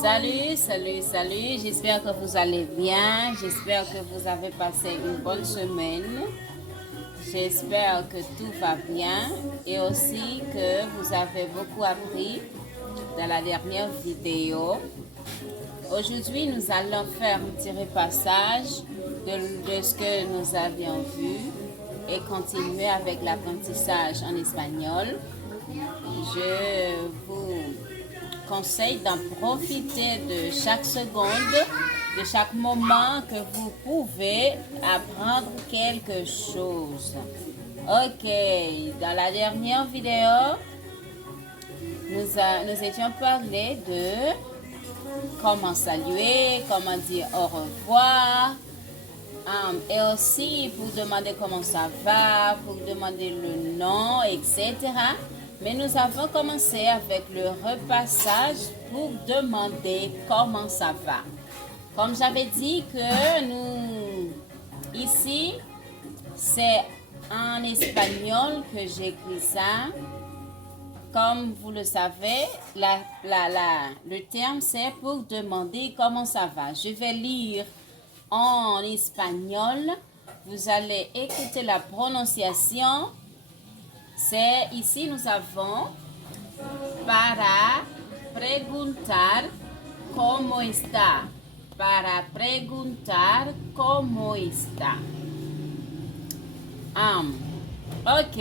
Salut. J'espère que vous allez bien. J'espère que vous avez passé une bonne semaine. J'espère que tout va bien et aussi que vous avez beaucoup appris dans la dernière vidéo. Aujourd'hui, nous allons faire un petit repassage de ce que nous avions vu et continuer avec l'apprentissage en espagnol. Je vous conseille d'en profiter de chaque seconde, de chaque moment que vous pouvez apprendre quelque chose. Ok, dans la dernière vidéo, nous étions parlé de comment saluer, comment dire au revoir, et aussi pour demander comment ça va, pour demander le nom, etc. Mais nous avons commencé avec le repassage pour demander comment ça va. Comme j'avais dit que nous, ici, c'est en espagnol que j'écris ça. Comme vous le savez, le terme c'est pour demander comment ça va. Je vais lire en espagnol. Vous allez écouter la prononciation. C'est ici nous avons para preguntar cómo está. Para preguntar cómo está. Ok,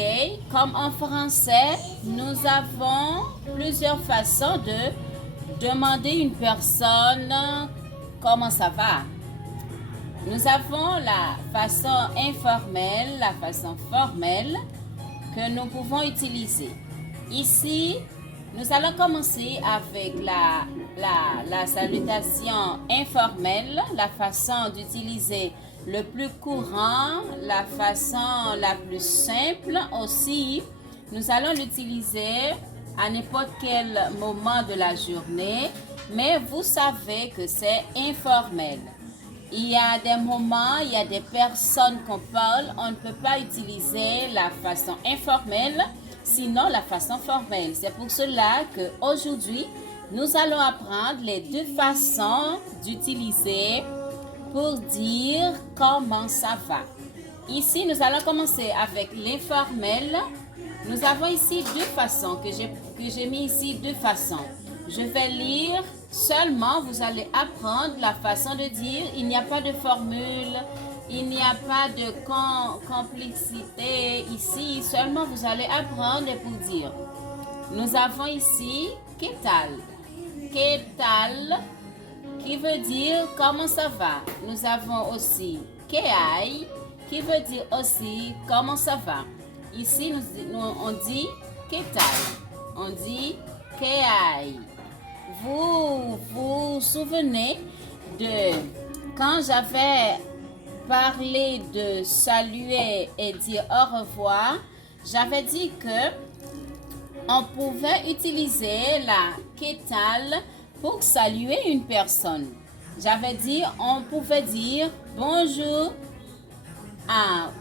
comme en français, nous avons plusieurs façons de demander une personne comment ça va. Nous avons la façon informelle, la façon formelle que nous pouvons utiliser. Ici, nous allons commencer avec la salutation informelle, la façon d'utiliser le plus courant, la façon la plus simple aussi. Nous allons l'utiliser à n'importe quel moment de la journée, mais vous savez que c'est informel. Il y a des moments, il y a des personnes qu'on parle, on ne peut pas utiliser la façon informelle, sinon la façon formelle. C'est pour cela qu'aujourd'hui, nous allons apprendre les deux façons d'utiliser pour dire comment ça va. Ici, nous allons commencer avec l'informel. Nous avons ici deux façons que j'ai mis ici deux façons. Je vais lire seulement, vous allez apprendre la façon de dire. Il n'y a pas de formule, il n'y a pas de complexité ici. Seulement, vous allez apprendre pour dire. Nous avons ici ¿qué tal? ¿Qué tal? Qui veut dire comment ça va. Nous avons aussi ¿qué hay? Qui veut dire aussi comment ça va. Ici, on dit ¿qué tal? On dit ¿qué hay? Vous vous souvenez de quand j'avais parlé de saluer et dire au revoir, j'avais dit que on pouvait utiliser la ¿qué tal? Pour saluer une personne. J'avais dit, on pouvait dire bonjour.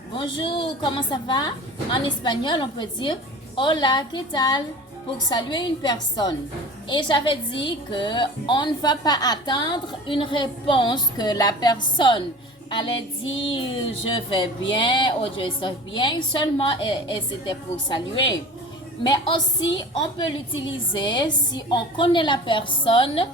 Bonjour, comment ça va? En espagnol, on peut dire hola, ¿qué tal? Pour saluer une personne. Et j'avais dit que on ne va pas attendre une réponse que la personne allait dire je vais bien ou je suis bien seulement et c'était pour saluer. Mais aussi, on peut l'utiliser si on connaît la personne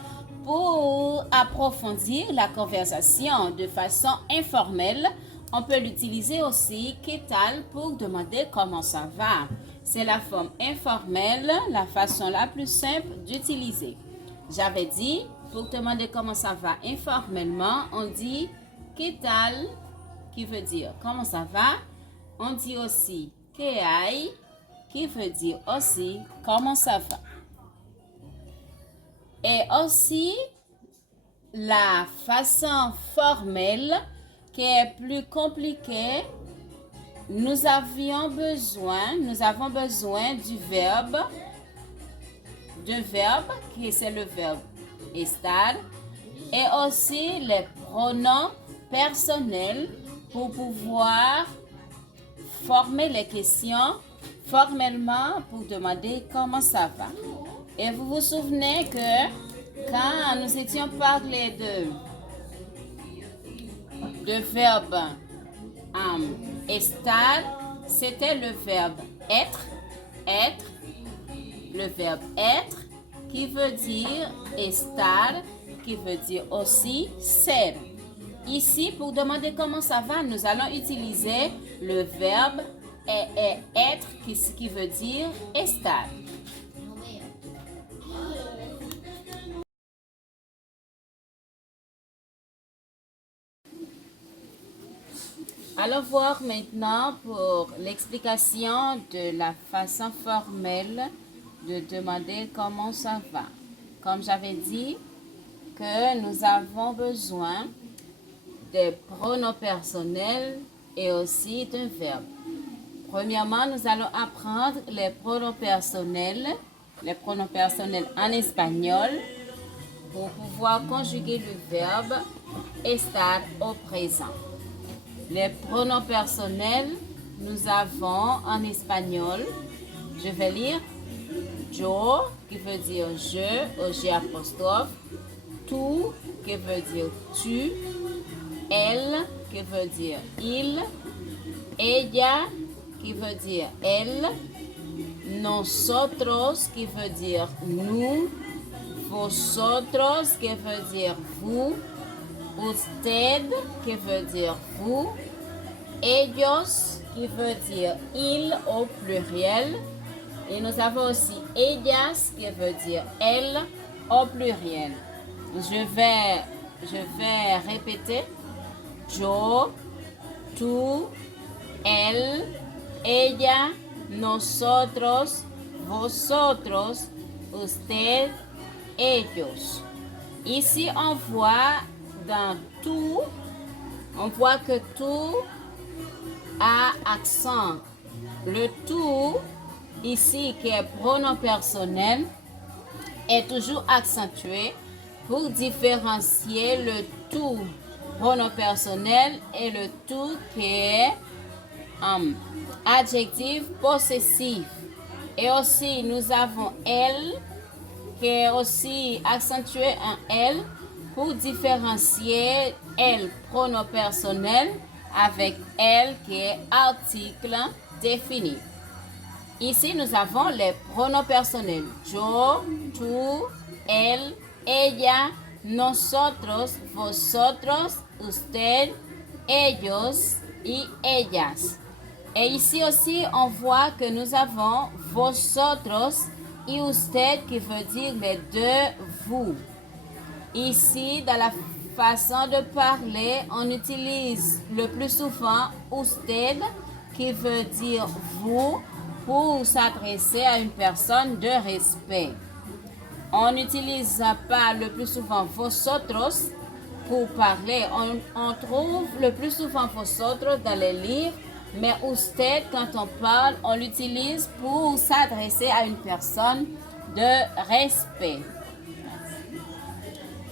pour approfondir la conversation de façon informelle. On peut l'utiliser aussi ¿qué tal? Pour demander comment ça va. C'est la forme informelle, la façon la plus simple d'utiliser. J'avais dit, pour demander comment ça va informellement, on dit ¿qué tal? Qui veut dire comment ça va. On dit aussi ¿qué hay? Qui veut dire aussi comment ça va. Et aussi la façon formelle qui est plus compliquée, nous avons besoin du verbe, qui c'est le verbe estar, et aussi les pronoms personnels pour pouvoir former les questions formellement pour demander comment ça va. Et vous vous souvenez que quand nous étions parlé de verbe estar, c'était le verbe être, le verbe être qui veut dire estar, qui veut dire aussi ser. Ici, pour demander comment ça va, nous allons utiliser le verbe être qui veut dire estar. Allons voir maintenant pour l'explication de la façon formelle de demander comment ça va. Comme j'avais dit, que nous avons besoin des pronoms personnels et aussi d'un verbe. Premièrement, nous allons apprendre les pronoms personnels en espagnol pour pouvoir conjuguer le verbe estar au présent. Les pronoms personnels, nous avons en espagnol, je vais lire yo, qui veut dire je, au G apostrophe, tu, qui veut dire tu, elle, qui veut dire il, ella, qui veut dire elle, nosotros, qui veut dire nous, vosotros, qui veut dire vous, usted, qui veut dire vous, ellos, qui veut dire il au pluriel, et nous avons aussi ellas, qui veut dire elle au pluriel. Je vais répéter. Yo, tú, él, ella, nosotros, vosotros, usted, ellos. Ici, on voit dans tout, on voit que tout a accent. Le tout, ici, qui est pronom personnel, est toujours accentué pour différencier le tout pronom personnel et le tout qui est adjectif possessif. Et aussi, nous avons elle, qui est aussi accentué en elle pour différencier elle, pronom personnel, avec elle qui est article défini. Ici, nous avons les pronoms personnels. Yo, tú, él, ella, nosotros, vosotros, usted, ellos y ellas. Et ici aussi, on voit que nous avons vosotros et usted qui veut dire les deux vous. Ici, dans la façon de parler, on utilise le plus souvent usted qui veut dire vous pour s'adresser à une personne de respect. On n'utilise pas le plus souvent vosotros pour parler. On trouve le plus souvent vosotros dans les livres, mais usted, quand on parle, on l'utilise pour s'adresser à une personne de respect.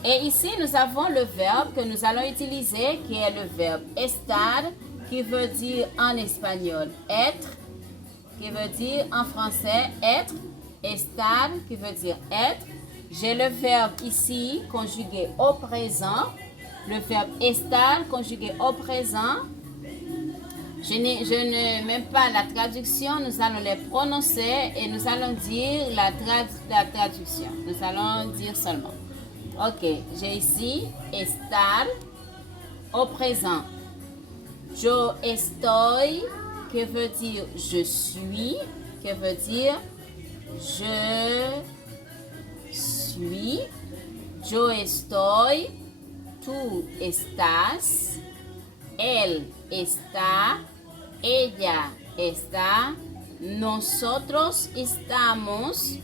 Et ici, nous avons le verbe que nous allons utiliser, qui est le verbe estar, qui veut dire en espagnol être, qui veut dire en français être, estar, qui veut dire être. J'ai le verbe ici conjugué au présent, le verbe estar conjugué au présent. Je ne mets pas la traduction, nous allons les prononcer et nous allons dire la traduction. Nous allons dire seulement. Ok, j'ai ici estar au présent. Yo estoy, qui veut dire je suis, qui veut dire je suis. Yo estoy, tú estás, él está, ella está, nosotros estamos,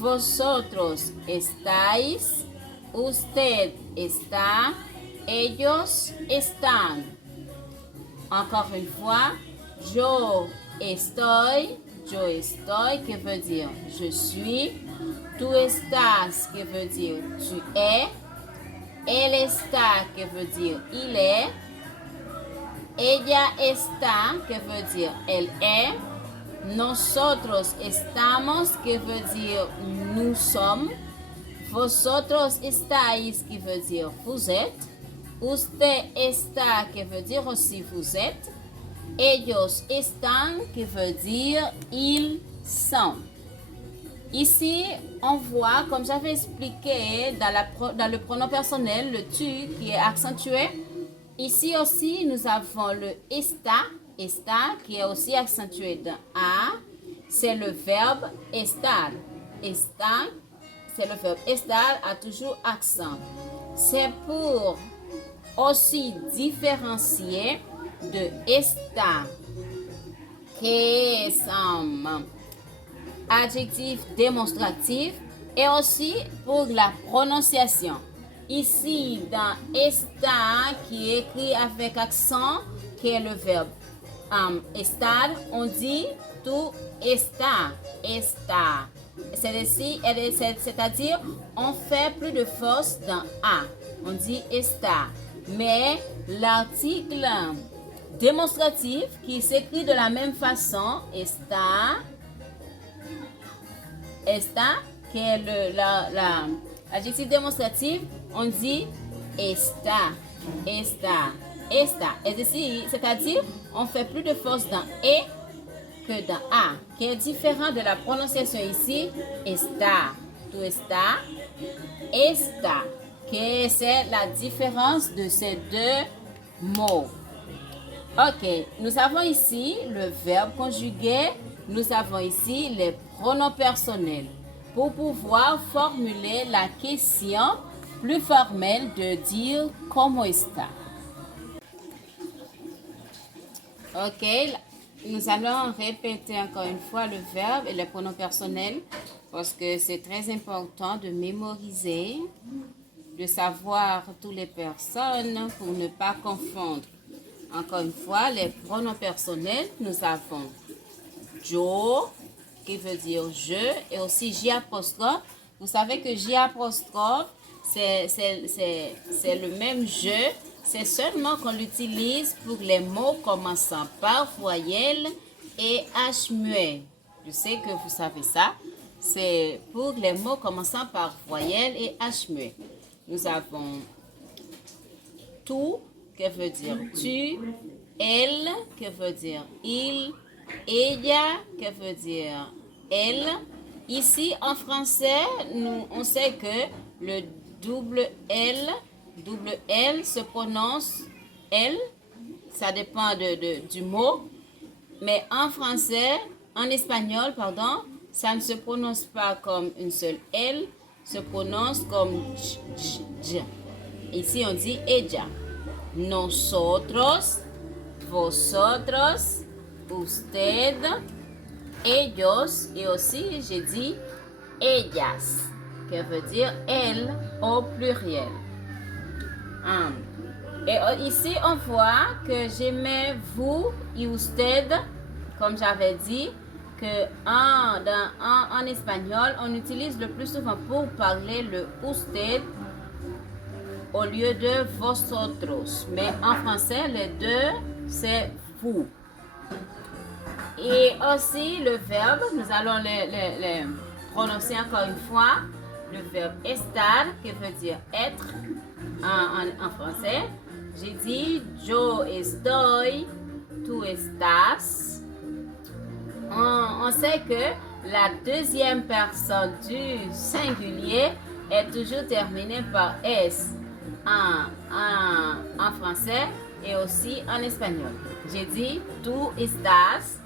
vosotros estáis, usted está, ellos están. Encore une fois, yo estoy, qui veut dire je suis, tú estás, qui veut dire tu es, él está, qui veut dire il est, ella está, qui veut dire elle est, nosotros estamos, qui veut dire nous sommes, Vosotros estáis qui veut dire vous êtes. Usted está qui veut dire aussi vous êtes. Ellos están qui veut dire ils sont. Ici, on voit, comme j'avais expliqué dans le pronom personnel, le tu qui est accentué. Ici aussi, nous avons le esta qui est aussi accentué dans A. C'est le verbe estar. Estar, c'est le verbe estar a toujours accent. C'est pour aussi différencier de esta, qui est un adjectif démonstratif, et aussi pour la prononciation. Ici, dans esta, qui est écrit avec accent, qui est le verbe estar, on dit tu está, está. C'est-à-dire, on fait plus de force dans A. On dit esta. Mais l'article démonstratif qui s'écrit de la même façon, está, qui est l'adjectif démonstratif, on dit esta. C'est-à-dire, on fait plus de force dans E que dans A, qui est différent de la prononciation ici, está, tu está, esta, que c'est la différence de ces deux mots. Ok, nous avons ici le verbe conjugué, nous avons ici les pronoms personnels pour pouvoir formuler la question plus formelle de dire como está. Ok, nous allons répéter encore une fois le verbe et les pronoms personnels parce que c'est très important de mémoriser, de savoir toutes les personnes pour ne pas confondre. Encore une fois, les pronoms personnels, nous avons yo, qui veut dire je, et aussi J apostrophe. Vous savez que J apostrophe, c'est le même je, c'est seulement qu'on l'utilise pour les mots commençant par voyelle et H muet. Je sais que vous savez ça. C'est pour les mots commençant par voyelle et H muet. Nous avons tout, qui veut dire tu, elle, qui veut dire il, ella, qui veut dire elle. Ici, en français, on sait que le double L se prononce L, ça dépend du mot, mais en français, en espagnol, pardon, ça ne se prononce pas comme une seule L, se prononce comme j. Ici, on dit ella. Nosotros, vosotros, usted, ellos, et aussi, j'ai dit ellas, qui veut dire elles au pluriel. Et ici, on voit que j'ai mis vous et usted, comme j'avais dit, que en espagnol, on utilise le plus souvent pour parler le usted au lieu de vosotros. Mais en français, les deux, c'est vous. Et aussi, le verbe, nous allons les prononcer encore une fois. Le verbe estar, qui veut dire être en français. J'ai dit yo estoy, tu estás. On sait que la deuxième personne du singulier est toujours terminée par S en français et aussi en espagnol. J'ai dit tú estás,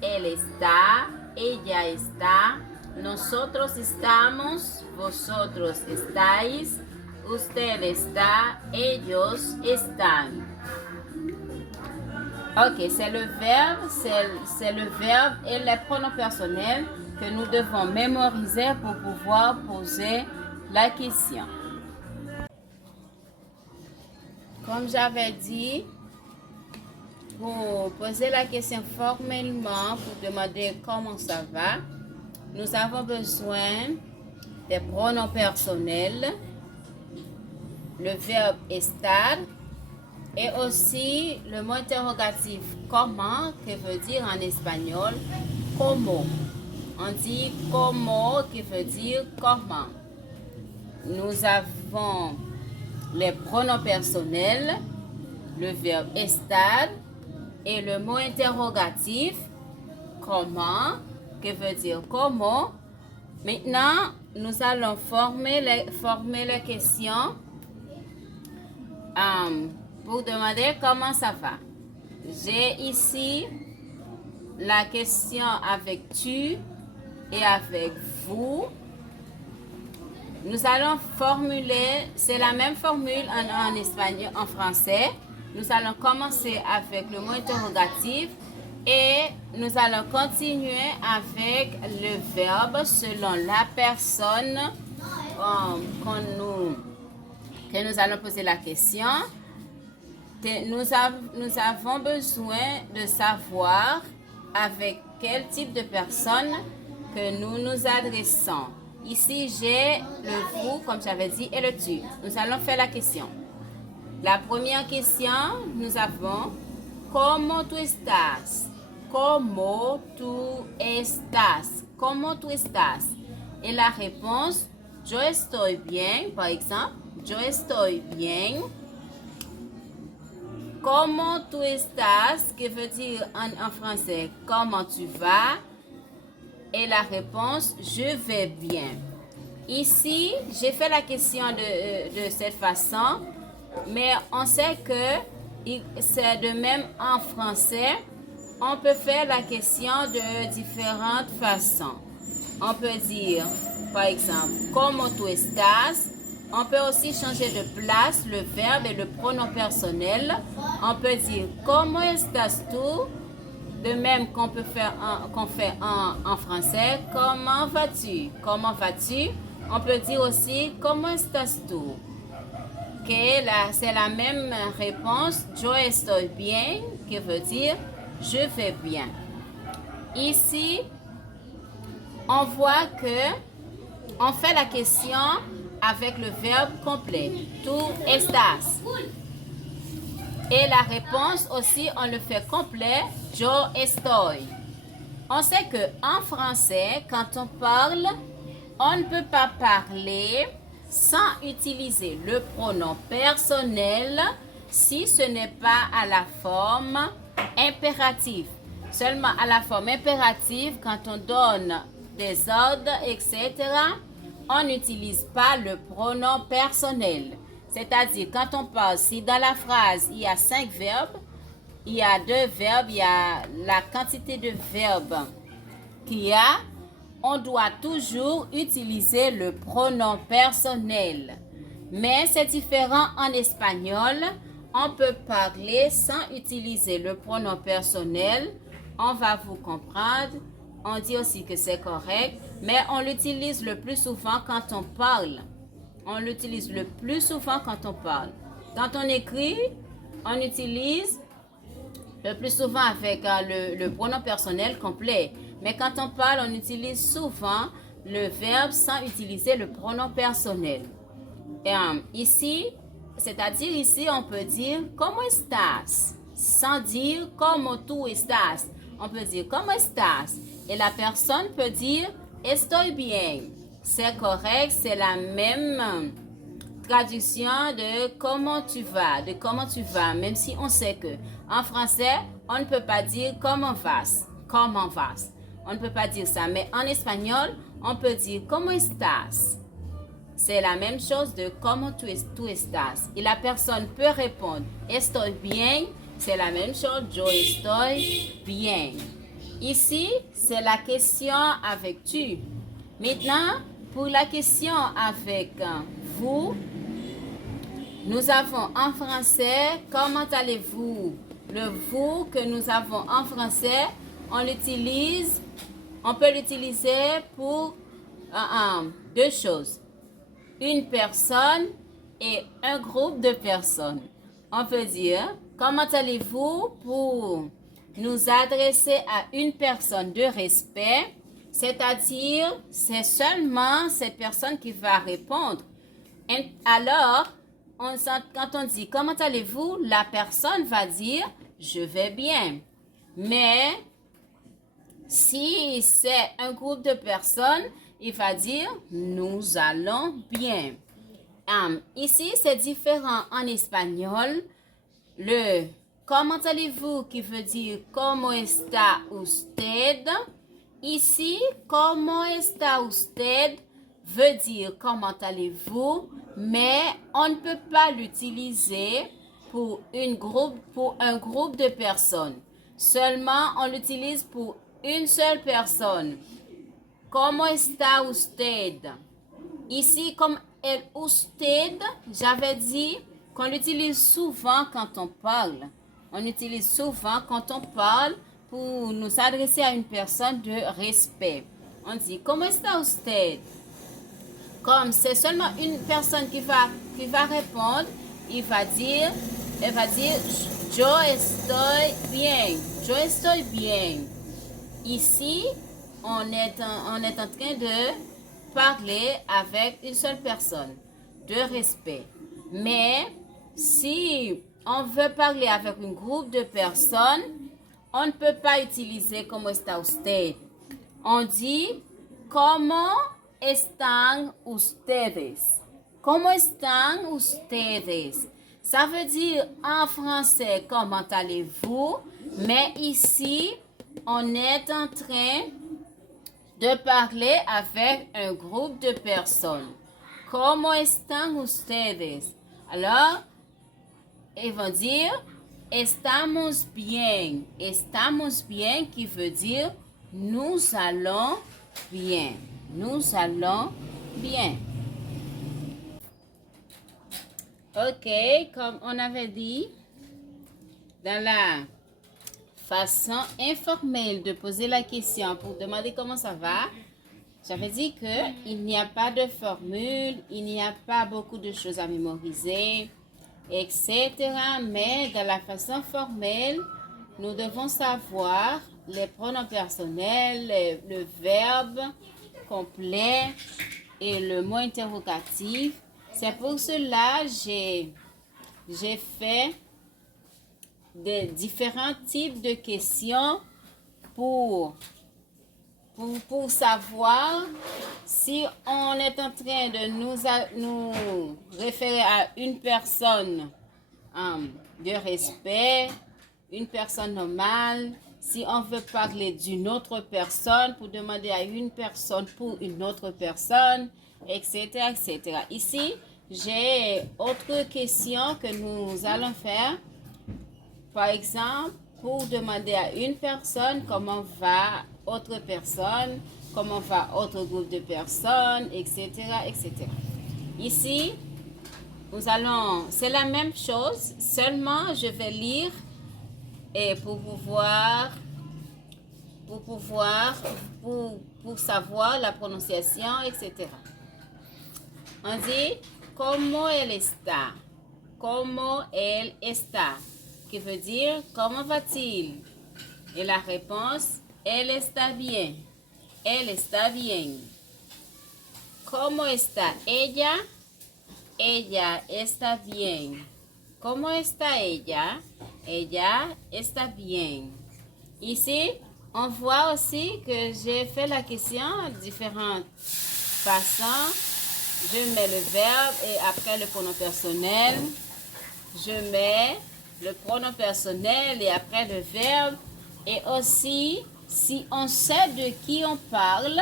él está, ella está, nosotros estamos, vosotros estáis, usted está, ellos están. Ok, c'est le verbe et les pronoms personnels que nous devons mémoriser pour pouvoir poser la question. Comme j'avais dit, pour poser la question formellement, pour demander comment ça va, nous avons besoin des pronoms personnels, le verbe estar, et aussi le mot interrogatif comment, qui veut dire en espagnol como. On dit como, qui veut dire comment. nous avons les pronoms personnels, le verbe estar et le mot interrogatif, comment, qui veut dire comment. Maintenant, nous allons former les questions pour demander comment ça va. J'ai ici la question avec tu et avec vous. Nous allons formuler, c'est la même formule en espagnol, en français. Nous allons commencer avec le mot interrogatif et nous allons continuer avec le verbe selon la personne que nous allons poser la question. Nous avons besoin de savoir avec quel type de personne que nous nous adressons. Ici, j'ai le vous, comme j'avais dit, et le tu. Nous allons faire la question. La première question, nous avons ¿Cómo tú estás? ¿Cómo tú estás? ¿Cómo tú estás? Et la réponse, yo estoy bien, par exemple. Yo estoy bien. ¿Cómo tú estás? Qui veut dire en français, comment tu vas? Et la réponse, je vais bien. Ici, j'ai fait la question de cette façon, mais on sait que c'est de même en français. On peut faire la question de différentes façons. On peut dire, par exemple, ¿Cómo tú estás? On peut aussi changer de place le verbe et le pronom personnel. On peut dire, ¿Cómo estás tú? De même qu'on fait en français, comment vas-tu? Comment vas-tu? On peut dire aussi, comment estás tú? C'est la même réponse, yo estoy bien, qui veut dire, je vais bien. Ici, on voit que on fait la question avec le verbe complet. Tu estás. Et la réponse aussi, on le fait complet. Yo estoy. On sait que en français, quand on parle, on ne peut pas parler sans utiliser le pronom personnel si ce n'est pas à la forme impérative. Seulement à la forme impérative, quand on donne des ordres, etc., on n'utilise pas le pronom personnel. C'est-à-dire, quand on parle, si dans la phrase, il y a 5 verbes, il y a 2 verbes, il y a la quantité de verbes qu'il y a, on doit toujours utiliser le pronom personnel. Mais c'est différent en espagnol. On peut parler sans utiliser le pronom personnel. On va vous comprendre. On dit aussi que c'est correct, mais on l'utilise le plus souvent quand on parle. On l'utilise le plus souvent quand on parle. Quand on écrit, on utilise le plus souvent avec le pronom personnel complet. Mais quand on parle, on utilise souvent le verbe sans utiliser le pronom personnel. Et, ici, c'est-à-dire ici, on peut dire « ¿Cómo estás? » sans dire « ¿Cómo tú estás? » On peut dire « ¿Cómo estás? » Et la personne peut dire « Estoy bien ». C'est correct, c'est la même traduction de comment tu vas, même si on sait que en français, on ne peut pas dire comment vas. On ne peut pas dire ça, mais en espagnol, on peut dire ¿Cómo estás? C'est la même chose de comment tú estás. Et la personne peut répondre Estoy bien, c'est la même chose, yo estoy bien. Ici, c'est la question avec tu. Maintenant, pour la question avec vous, nous avons en français, comment allez-vous? Le vous que nous avons en français, on peut l'utiliser pour 2 choses. Une personne et un groupe de personnes. On peut dire, comment allez-vous pour nous adresser à une personne de respect, c'est-à-dire, c'est seulement cette personne qui va répondre. Et alors, quand on dit comment allez-vous, la personne va dire je vais bien. Mais si c'est un groupe de personnes, il va dire nous allons bien. Ici, c'est différent en espagnol. Le comment allez-vous qui veut dire ¿Cómo está usted? Ici, ¿Cómo está usted? Veut dire comment allez-vous, mais on ne peut pas l'utiliser pour un groupe de personnes. Seulement, on l'utilise pour une seule personne. ¿Cómo está usted? Ici, comme el usted, j'avais dit qu'on l'utilise souvent quand on parle. On l'utilise souvent quand on parle pour nous adresser à une personne de respect. On dit, ¿Cómo está usted? Comme c'est seulement une personne qui va répondre, elle va dire, yo estoy bien, yo estoy bien. Ici, on est en train de parler avec une seule personne, de respect. Mais si on veut parler avec un groupe de personnes, on ne peut pas utiliser ¿Cómo está usted? On dit ¿Cómo están ustedes? ¿Cómo están ustedes? Ça veut dire en français comment allez-vous, mais ici on est en train de parler avec un groupe de personnes. ¿Cómo están ustedes? Alors, ils vont dire estamos bien. Estamos bien qui veut dire nous allons bien. Nous allons bien. Ok, comme on avait dit, dans la façon informelle de poser la question pour demander comment ça va, j'avais dit qu'il n'y a pas de formule, il n'y a pas beaucoup de choses à mémoriser, etc. Mais dans la façon formelle, nous devons savoir les pronoms personnels, le verbe complet et le mot interrogatif. C'est pour cela que j'ai fait des différents types de questions pour savoir si on est en train de nous référer à une personne de respect, une personne normale, si on veut parler d'une autre personne pour demander à une personne pour une autre personne, etc., etc. Ici, j'ai autre question que nous allons faire. Par exemple, pour demander à une personne comment va autre personne, comment va autre groupe de personnes, etc., etc. Ici, c'est la même chose, seulement je vais lire et pour savoir la prononciation, etc. On dit ¿Cómo él está? ¿Cómo él está? Qui veut dire comment va-t-il? Et la réponse, él está bien. Él está bien. ¿Cómo está ella? Ella está bien. ¿Cómo está ella? Ella está bien. Ici, on voit aussi que j'ai fait la question de différentes façons. Je mets le verbe et après le pronom personnel. Je mets le pronom personnel et après le verbe. Et aussi, si on sait de qui on parle,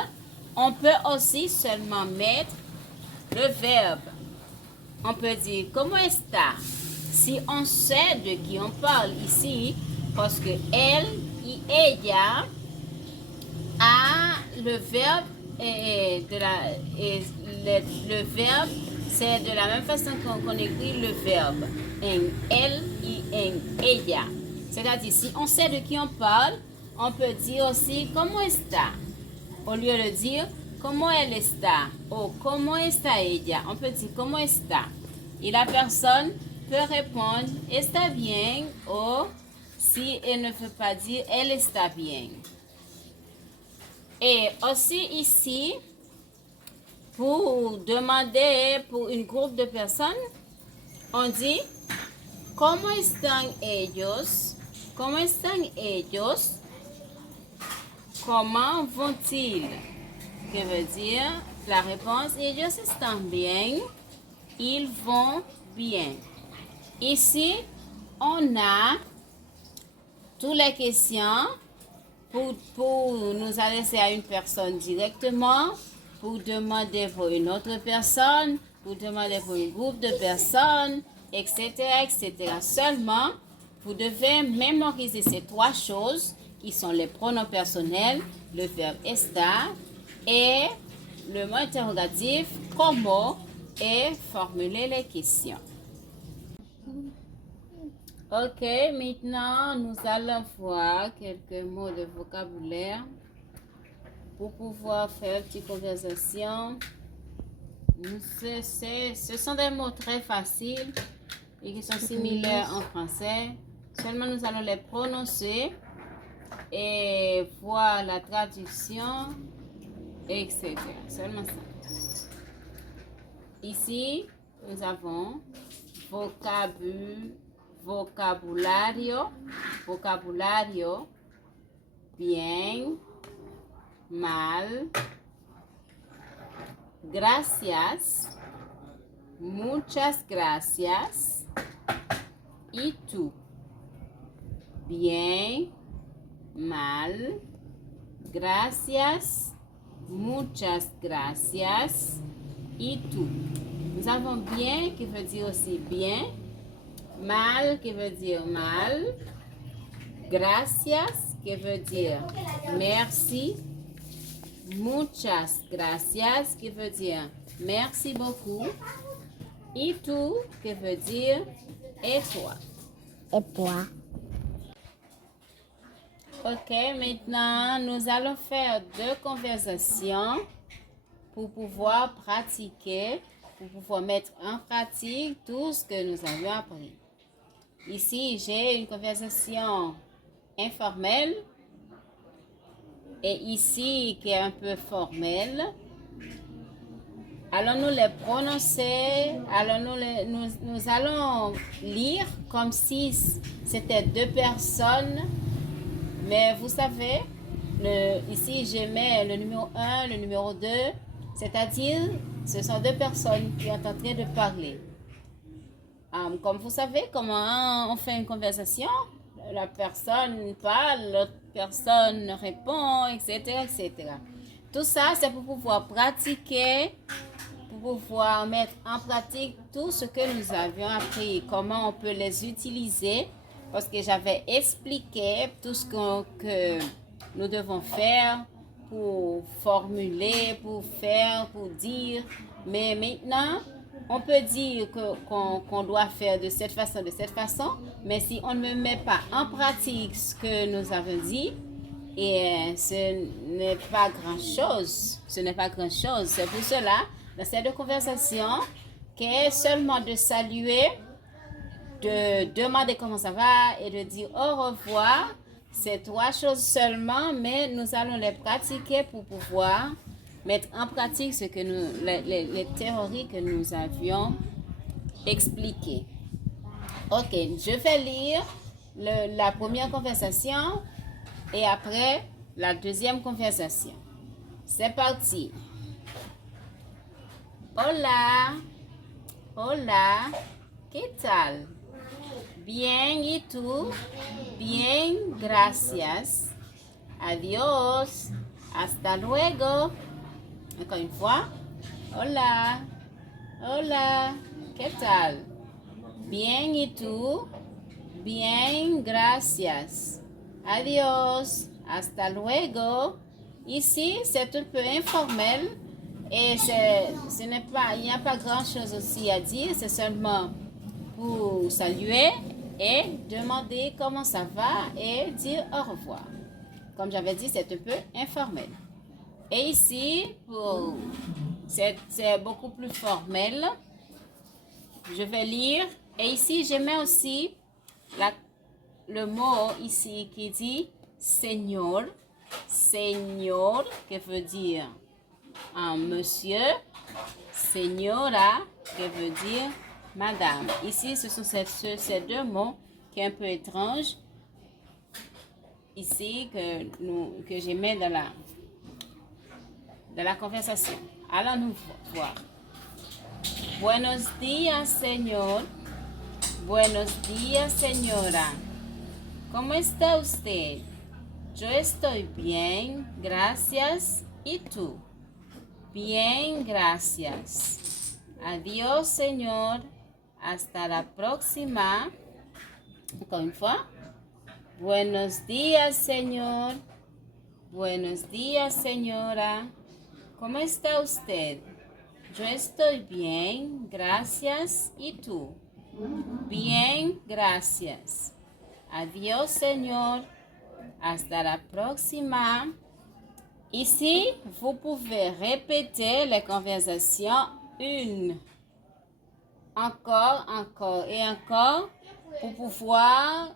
on peut aussi seulement mettre le verbe. On peut dire ¿Cómo está? Si on sait de qui on parle ici, parce que elle et ella a le verbe le verbe, c'est de la même façon qu'on écrit le verbe en elle et en ella. C'est-à-dire, si on sait de qui on parle, on peut dire aussi ¿Cómo está? Au lieu de dire ¿Cómo él está? Ou ¿Cómo está ella? On peut dire ¿Cómo está? Et la personne peut répondre está bien ou si elle ne veut pas dire elle está bien. Et aussi ici, pour demander pour un groupe de personnes, on dit ¿Cómo están ellos? ¿Cómo están ellos? Comment vont-ils? Que veut dire la réponse ellos están bien. Ils vont bien. Ici, on a toutes les questions pour nous adresser à une personne directement, pour demander pour une autre personne, pour demander pour un groupe de personnes, etc., etc. Seulement, vous devez mémoriser ces trois choses qui sont les pronoms personnels, le verbe estar et le mot interrogatif comment et formuler les questions. Ok, maintenant nous allons voir quelques mots de vocabulaire pour pouvoir faire une petite conversation. Ce sont des mots très faciles et qui sont similaires en français. Seulement nous allons les prononcer et voir la traduction, etc. Seulement ça. Ici, nous avons vocabulario, bien, mal, gracias, muchas gracias y tú. Bien, mal, gracias, muchas gracias y tú. Nous avons bien qui veut dire aussi bien, mal qui veut dire mal, gracias qui veut dire merci, muchas gracias qui veut dire merci beaucoup, y tú qui veut dire et toi. Et toi. Ok, maintenant nous allons faire deux conversations pour pouvoir pratiquer, pour pouvoir mettre en pratique tout ce que nous avions appris. Ici, j'ai une conversation informelle et ici qui est un peu formelle. Allons-nous les prononcer, nous allons lire comme si c'était deux personnes, mais vous savez, ici je mets le numéro 1, le numéro 2, c'est-à-dire ce sont deux personnes qui sont en train de parler. Comme vous savez comment on fait une conversation, la personne parle, l'autre personne répond, etc., etc. Tout ça, c'est pour pouvoir pratiquer, pour pouvoir mettre en pratique tout ce que nous avions appris, comment on peut les utiliser, parce que j'avais expliqué tout ce que nous devons faire pour formuler, pour faire, pour dire. Mais maintenant, on peut dire qu'on doit faire de cette façon, mais si on ne met pas en pratique ce que nous avons dit, et ce n'est pas grand-chose. Ce n'est pas grand-chose. C'est pour cela, dans cette conversation, qu'est seulement de saluer, de demander comment ça va et de dire au revoir. C'est trois choses seulement, mais nous allons les pratiquer pour pouvoir mettre en pratique ce que les théories que nous avions expliquées. Ok, je vais lire la première conversation et après la deuxième conversation. C'est parti. Hola, hola, ¿qué tal? Bien, ¿y tú? Bien, gracias. Adiós. Hasta luego. Encore une fois. Hola. Hola. ¿Qué tal? Bien, ¿y tú? Bien, gracias. Adiós. Hasta luego. Ici, c'est un peu informel et il n'y a pas grand-chose aussi à dire. C'est seulement pour saluer et demander comment ça va et dire au revoir. Comme j'avais dit, c'est un peu informel. Et ici, c'est beaucoup plus formel. Je vais lire. Et ici, je mets aussi le mot ici qui dit Señor. Señor, qui veut dire monsieur. Señora, qui veut dire madame. Ici, ce sont ces deux mots qui sont un peu étranges. Ici, que je mets dans la conversation. Allons nous voir. Buenos días, señor. Buenos días, señora. ¿Cómo está usted? Yo estoy bien, gracias. ¿Y tú? Bien, gracias. Adiós, señor. Hasta la próxima. Encore une fois. Buenos días, señor. Buenos días, señora. ¿Cómo está usted? Yo estoy bien, gracias. ¿Y tú? Bien, gracias. Adiós, señor. Hasta la próxima. Ici, vous pouvez répéter les conversations une. Encore, encore et encore pour pouvoir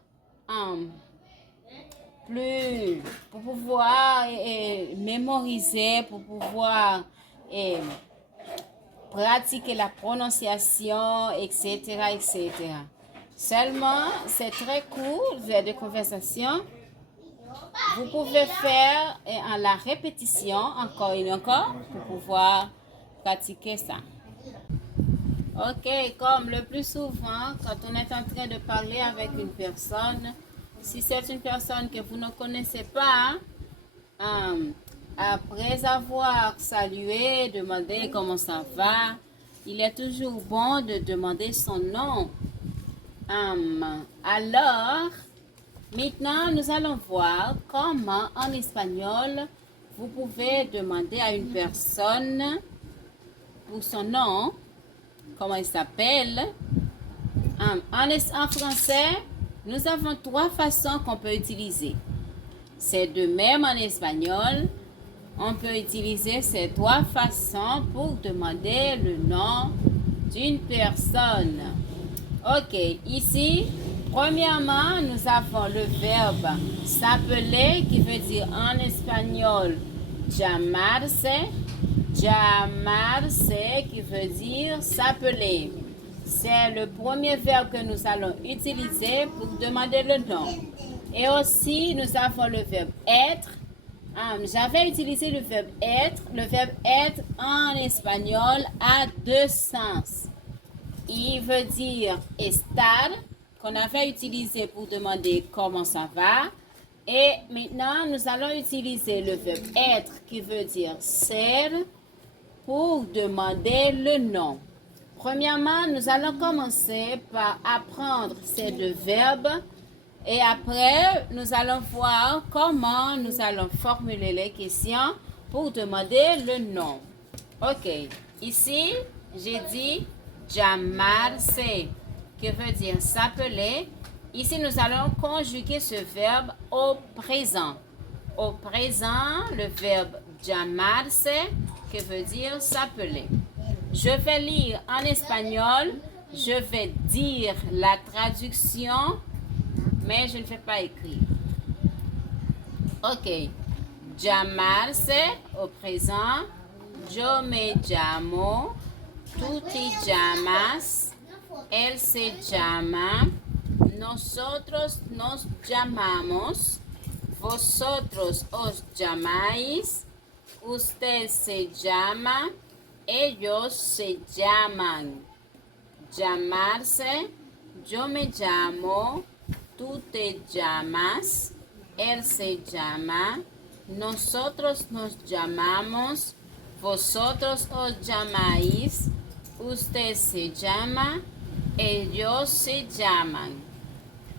pour pouvoir mémoriser, pour pouvoir pratiquer la prononciation, etc., etc. Seulement, c'est très court, de conversation. Vous pouvez faire en la répétition encore et encore pour pouvoir pratiquer ça. Ok, comme le plus souvent, quand on est en train de parler avec une personne, si c'est une personne que vous ne connaissez pas, après avoir salué, demandé comment ça va, il est toujours bon de demander son nom. Alors, maintenant, nous allons voir comment en espagnol, vous pouvez demander à une personne pour son nom, comment il s'appelle. En français, nous avons 3 façons qu'on peut utiliser. C'est de même en espagnol. On peut utiliser ces 3 façons pour demander le nom d'une personne. Ok, ici, premièrement, nous avons le verbe s'appeler qui veut dire en espagnol llamarse. Llamarse qui veut dire s'appeler. C'est le premier verbe que nous allons utiliser pour demander le nom. Et aussi, nous avons le verbe être. J'avais utilisé le verbe être. Le verbe être en espagnol a 2 sens. Il veut dire estar, qu'on avait utilisé pour demander comment ça va. Et maintenant, nous allons utiliser le verbe être qui veut dire ser pour demander le nom. Premièrement, nous allons commencer par apprendre ces 2 verbes et après, nous allons voir comment nous allons formuler les questions pour demander le nom. Ok, ici, j'ai dit llamarse, qui veut dire s'appeler. Ici, nous allons conjuguer ce verbe au présent. Au présent, le verbe llamarse, qui veut dire s'appeler. Je vais lire en espagnol, je vais dire la traduction, mais je ne vais pas écrire. Ok. Llamarse au présent. Yo me llamo. Tú te llamas. Él se llama. Nosotros nos llamamos. Vosotros os llamáis. Usted se llama. Ellos se llaman. Llamarse. Yo me llamo. Tú te llamas. Él se llama. Nosotros nos llamamos. Vosotros os llamáis. Usted se llama. Ellos se llaman.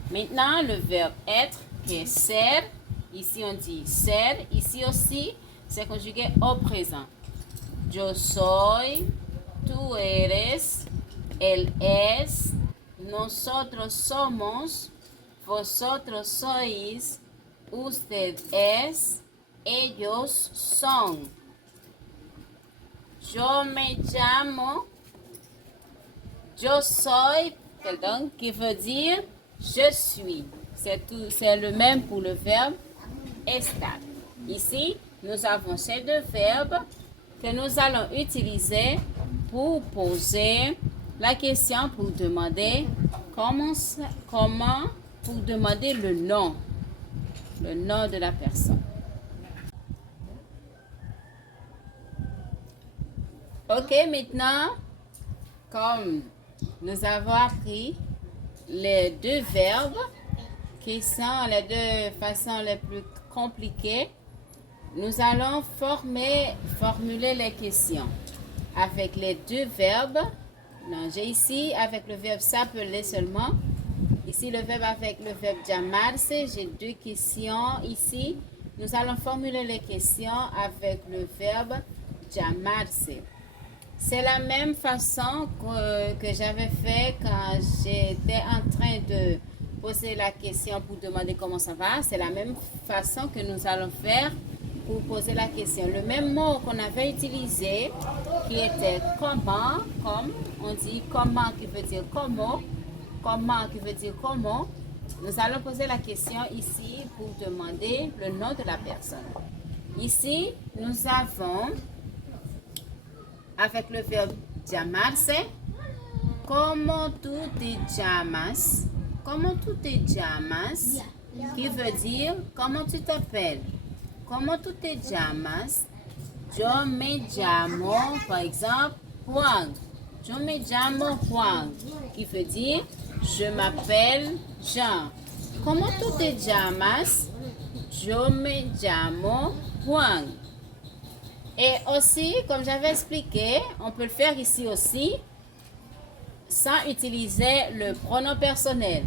Maintenant, le verbe être qui est ser. Ici, on dit ser. Ici aussi, c'est conjugué au présent. Yo soy. Tú eres. Él es. Nosotros somos. Vosotros sois. Usted es. Ellos son. Yo me llamo. Yo soy, pardon, qui veut dire je suis. C'est le même pour le verbe estar. Ici, nous avons ces 2 verbes que nous allons utiliser pour poser la question, pour demander comment pour demander le nom de la personne. Ok, maintenant, comme nous avons appris les deux verbes qui sont les deux façons les plus compliquées, nous allons formuler les questions avec les deux verbes. Non, j'ai ici avec le verbe s'appeler seulement. Ici, le verbe avec le verbe llamarse. J'ai deux questions ici. Nous allons formuler les questions avec le verbe llamarse. C'est la même façon que j'avais fait quand j'étais en train de poser la question pour demander comment ça va. C'est la même façon que nous allons faire pour poser la question. Le même mot qu'on avait utilisé, qui était comment, comme on dit comment qui veut dire comment qui veut dire comment. Nous allons poser la question ici pour demander le nom de la personne. Ici, nous avons avec le verbe llamarse, como tú te llamas, como tú te llamas, qui veut dire comment tu t'appelles. Comment tú te llamas? Yo me llamo, par exemple, Juan. Yo me llamo Juan, qui veut dire je m'appelle Jean. Comment tú te llamas? Yo me llamo Juan. Et aussi, comme j'avais expliqué, on peut le faire ici aussi, sans utiliser le pronom personnel.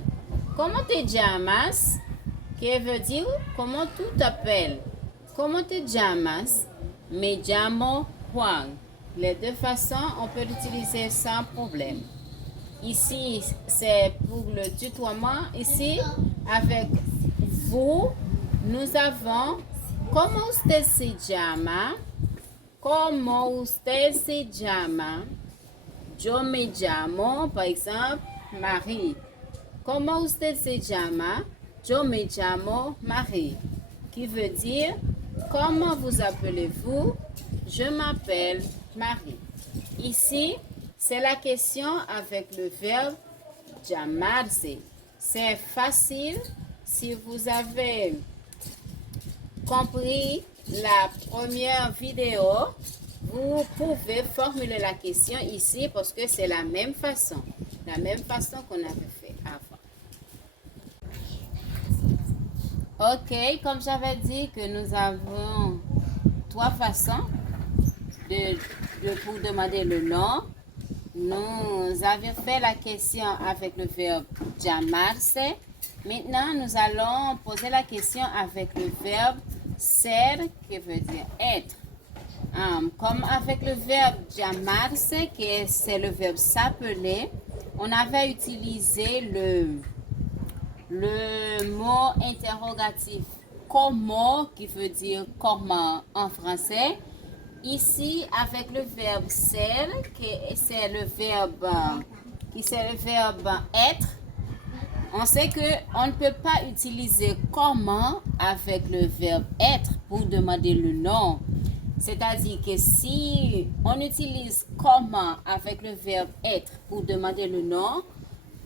Comment te llamas? Qui veut dire comment tu t'appelles. Comment te llamas? Me llamo Juan. Les deux façons, on peut l'utiliser sans problème. Ici, c'est pour le tutoiement. Ici, avec vous, nous avons como usted se llama? Como usted se llama? Yo me llamo, par exemple, Marie. Como usted se llama? Yo me llamo Marie. Qui veut dire, comment vous appelez-vous? Je m'appelle Marie. Ici, c'est la question avec le verbe llamarse. C'est facile si vous avez compris la première vidéo. Vous pouvez formuler la question ici parce que c'est la même façon qu'on avait fait avant. Ok, comme j'avais dit que nous avons trois façons pour demander le nom. Nous avions fait la question avec le verbe llamarse. Maintenant, nous allons poser la question avec le verbe ser, qui veut dire être. Comme avec le verbe llamarse, c'est le verbe s'appeler, on avait utilisé le mot interrogatif comment, qui veut dire comment en français. Ici, avec le verbe ser, c'est le verbe être, on sait qu'on ne peut pas utiliser comment avec le verbe être pour demander le nom. C'est-à-dire que si on utilise comment avec le verbe être pour demander le nom,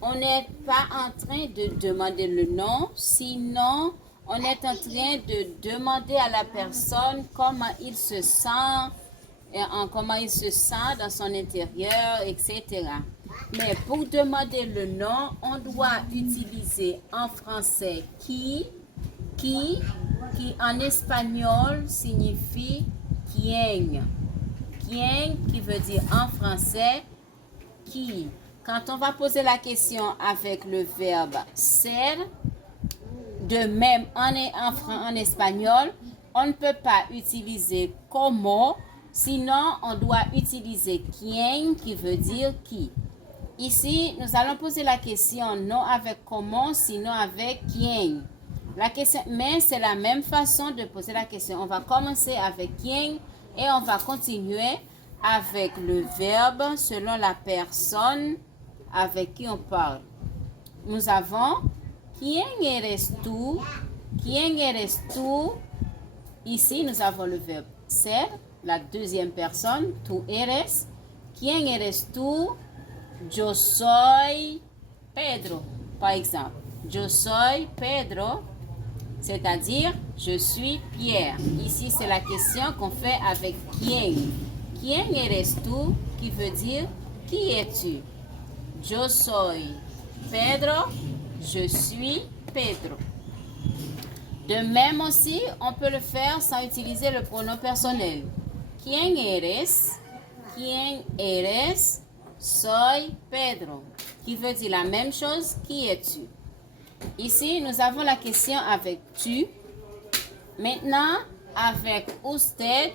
on n'est pas en train de demander le nom, sinon on est en train de demander à la personne comment il se sent dans son intérieur, etc. Mais pour demander le nom, on doit utiliser en français qui en espagnol signifie quién. Quién qui veut dire en français qui. Quand on va poser la question avec le verbe ser, de même en espagnol, on ne peut pas utiliser como, sinon on doit utiliser quién qui veut dire qui. Ici, nous allons poser la question non avec comment, sinon avec quién. La question, mais c'est la même façon de poser la question. On va commencer avec quién et on va continuer avec le verbe selon la personne avec qui on parle. Nous avons ¿Quién eres tú? ¿Quién eres tú? Ici, nous avons le verbe ser, la deuxième personne, tú eres. ¿Quién eres tú? Yo soy Pedro, par exemple. Yo soy Pedro, c'est-à-dire je suis Pierre. Ici, c'est la question qu'on fait avec quién. ¿Quién eres tú? Qui veut dire qui es-tu? Yo soy Pedro. Je suis Pedro. De même aussi, on peut le faire sans utiliser le pronom personnel. ¿Quién eres? ¿Quién eres? Soy Pedro. Qui veut dire la même chose. Qui es-tu? Ici, nous avons la question avec tu. Maintenant, avec usted,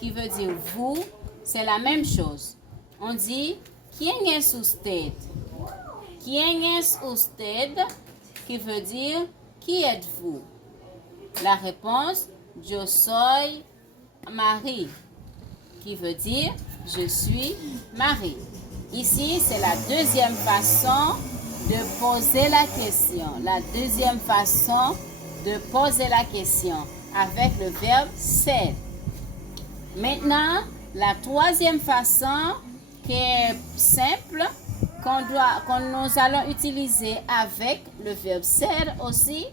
qui veut dire vous, c'est la même chose. On dit, ¿Quién es usted? ¿Quién es usted? Qui veut dire, qui êtes-vous? La réponse, yo soy Marie, qui veut dire, je suis Marie. Ici, c'est la deuxième façon de poser la question. La deuxième façon de poser la question avec le verbe ser. Maintenant, la troisième façon qui est simple, qu'on nous allons utiliser avec le verbe ser aussi.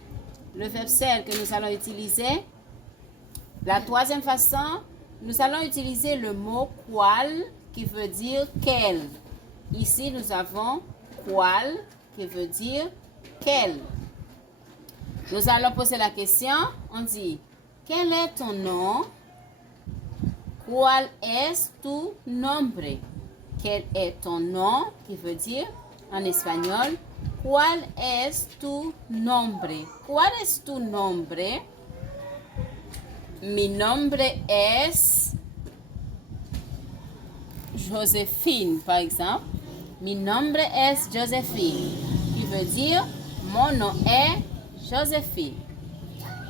Le verbe ser que nous allons utiliser. La troisième façon, nous allons utiliser le mot qual qui veut dire quel. Ici, nous avons qual qui veut dire quel. Nous allons poser la question. On dit, quel est ton nom? ¿Cuál es tu nombre? Quel est ton nom? Qui veut dire en espagnol, ¿cuál es tu nombre? ¿Cuál es tu nombre? Mi nombre es Joséphine, par exemple. Mi nombre es Joséphine, qui veut dire mon nom est Joséphine.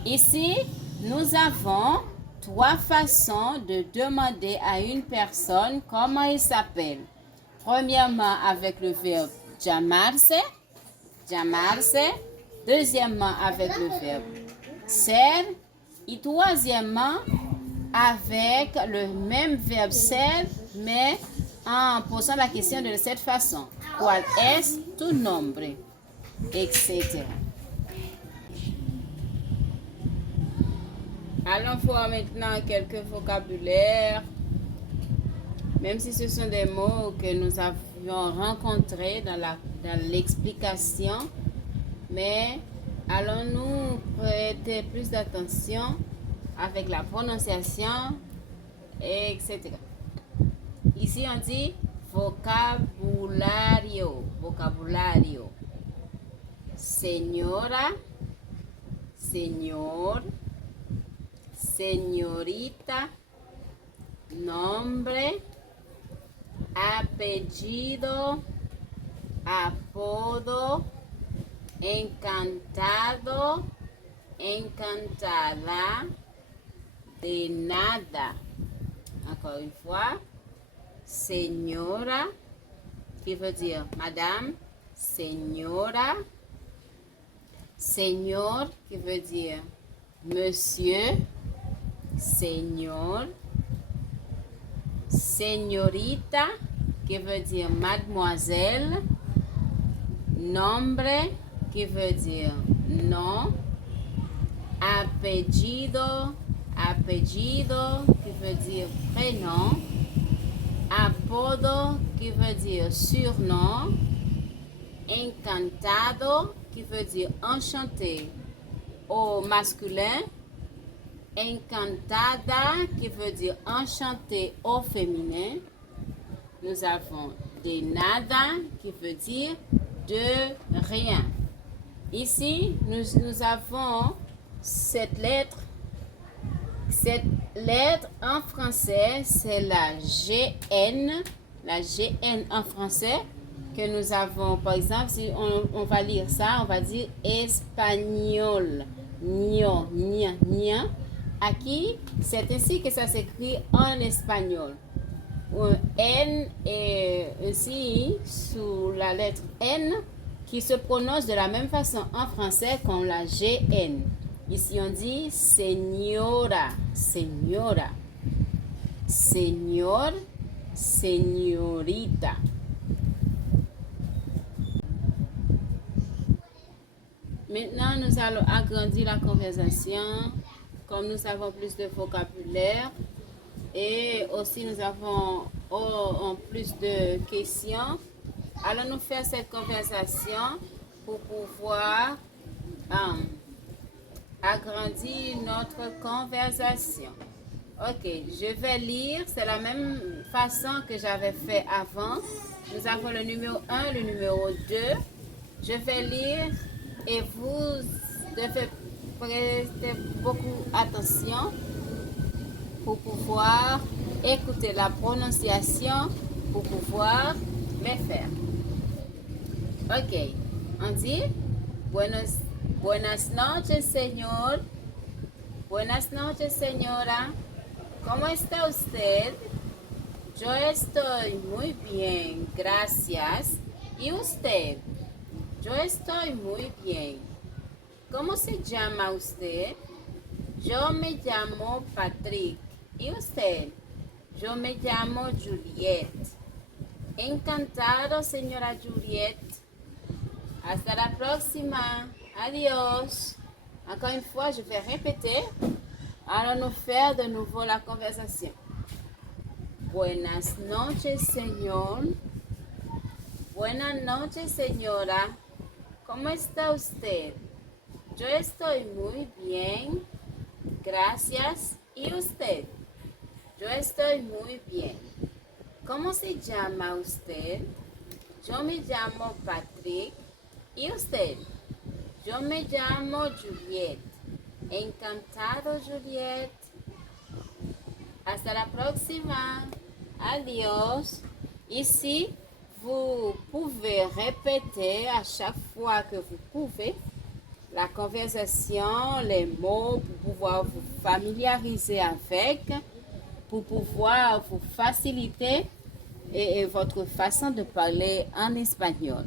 Ici, nous avons trois façons de demander à une personne comment il s'appelle. Premièrement, avec le verbe llamarse. Deuxièmement, avec le verbe ser. Et troisièmement, avec le même verbe ser, mais en posant la question de cette façon. ¿Cuál es tu nombre? Etc. Allons voir maintenant quelques vocabulaires, même si ce sont des mots que nous avions rencontrés dans l'explication, mais allons-nous prêter plus d'attention avec la prononciation, etc. Ici, on dit vocabulario. Señora, señor, señorita, nombre, apellido, apodo, encantado, encantada, de nada. Encore une fois, señora, qui veut dire madame, señora, señor, qui veut dire monsieur, señor, señorita, qui veut dire mademoiselle, nombre, qui veut dire nom, apellido, qui veut dire prénom, apodo, qui veut dire surnom, encantado, qui veut dire enchanté au masculin, encantada, qui veut dire enchanté au féminin. Nous avons de nada, qui veut dire de rien. Ici, nous avons cette lettre. Cette lettre en français, c'est la GN. La GN en français que nous avons, par exemple, si on va lire ça, on va dire espagnol. Ño, ña, ña. Aquí, c'est ainsi que ça s'écrit en espagnol. Un N est aussi sous la lettre N qui se prononce de la même façon en français comme la GN. Ici, on dit señora, señora, señor, señorita. Maintenant, nous allons agrandir la conversation. Comme nous avons plus de vocabulaire, Et aussi, nous avons en plus de questions. Allons-nous faire cette conversation pour pouvoir agrandir notre conversation. Ok, je vais lire. C'est la même façon que j'avais fait avant. Nous avons le numéro 1, le numéro 2. Je vais lire et vous devez prester beaucoup attention pour pouvoir écouter la prononciation, pour pouvoir les faire. Ok, on dit buenas noches, señor. Buenas noches, señora. ¿Cómo está usted? Yo estoy muy bien, gracias. ¿Y usted? Yo estoy muy bien. ¿Cómo se llama usted? Yo me llamo Patrick. ¿Y usted? Yo me llamo Juliet. Encantado, señora Juliet. Hasta la próxima. Adiós. Encore une fois, je vais répéter. Allons-nous faire de nouveau la conversation. Buenas noches, señor. Buenas noches, señora. ¿Cómo está usted? Yo estoy muy bien. Gracias. ¿Y usted? Yo estoy muy bien. ¿Cómo se llama usted? Yo me llamo Patrick. ¿Y usted? Yo me llamo Juliet. Encantado, Juliet. Hasta la próxima. Adiós. Ici, vous pouvez répéter à chaque fois que vous pouvez la conversation, les mots, pour pouvoir vous familiariser avec, pour pouvoir vous faciliter et votre façon de parler en espagnol.